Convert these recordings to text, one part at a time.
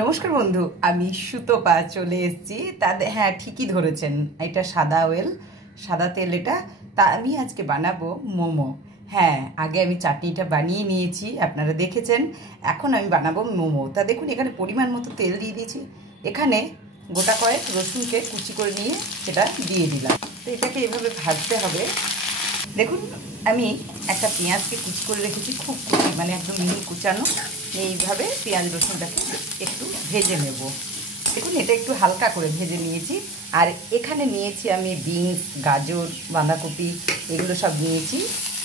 নমস্কার বন্ধু, আমি সুতপা চলে এসেছি। তাদের হ্যাঁ, ঠিকই ধরেছেন, এটা সাদা অয়েল, সাদা তেল এটা। তা আমি আজকে বানাবো মোমো। হ্যাঁ, আগে আমি চাটনিটা বানিয়ে নিয়েছি, আপনারা দেখেছেন। এখন আমি বানাবো মোমো। তা দেখুন, এখানে পরিমাণ মতো তেল দিয়ে দিয়েছি। এখানে গোটা কয়েক রসুনকে কুচি করে নিয়ে সেটা দিয়ে দিলাম। তো এটাকে এভাবে ভাজতে হবে। দেখুন, আমি একটা পেঁয়াজকে কুচি করে রেখেছি, খুব কুচি, মানে একদম মিহি কুচানো। এইভাবে পেঁয়াজ রসুনটাকে একটু ভেজে নেব। দেখুন, এটা একটু হালকা করে ভেজে নিয়েছি। আর এখানে নিয়েছি আমি বিনস, গাজর, বাঁধাকপি, এগুলো সব নিয়েছি।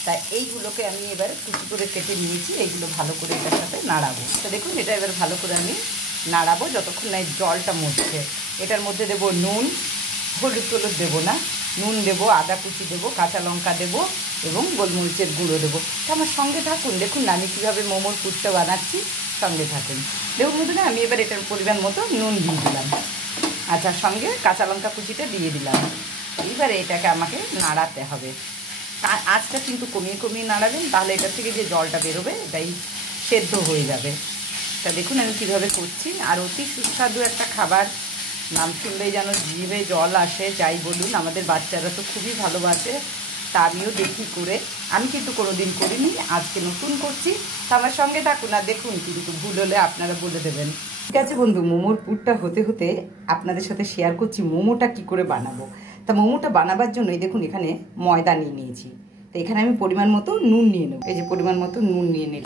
তাই এইগুলোকে আমি এবার কুচি করে কেটে নিয়েছি। এইগুলো ভালো করে এটার সাথে নাড়াবো। তো দেখুন, এটা এবার ভালো করে আমি নাড়াবো যতক্ষণ না এই জলটা মরছে। এটার মধ্যে দেবো নুন, হলুদ টলুদ দেবো না, নুন দেবো, আদা কুচি দেবো, কাঁচা লঙ্কা দেবো এবং গোলমরিচের গুঁড়ো দেবো। তো আমার সঙ্গে থাকুন, দেখুন না আমি কীভাবে মোমোর পুরটা বানাচ্ছি, সঙ্গে থাকুন। দেখুন বন্ধুরা, আমি এবার এটার পরিমাণ মতো নুন দিয়ে দিলাম। আচ্ছা, সঙ্গে কাঁচা লঙ্কা কুচিটা দিয়ে দিলাম। এবারে এটাকে আমাকে নাড়াতে হবে। আঁচটা কিন্তু কমিয়ে কমিয়ে নাড়াবেন, তাহলে এটার থেকে যে জলটা বেরোবে এটাই সেদ্ধ হয়ে যাবে। তা দেখুন আমি কীভাবে করছি। আর অতি সুস্বাদু একটা খাবার, নাম শুনলেই যেন জিভে জল আসে। যাই বলুন, আমাদের বাচ্চারা তো খুবই ভালোবাসে। তা আমিও দেখি করে, আমি কিন্তু কোনো দিন করিনি, আজকে নতুন করছি। তা আমার সঙ্গে থাকুন আর দেখুন, কিন্তু ভুল হলে আপনারা বলে দেবেন। ঠিক আছে বন্ধু, মোমোর পুরটা হতে হতে আপনাদের সাথে শেয়ার করছি মোমোটা কি করে বানাবো। তা মোমোটা বানাবার জন্য দেখুন এখানে ময়দা নিয়ে নিয়েছি। তো এখানে আমি পরিমাণ মতো নুন নিয়ে নেব। এই যে পরিমাণ মতো নুন নিয়ে নিই।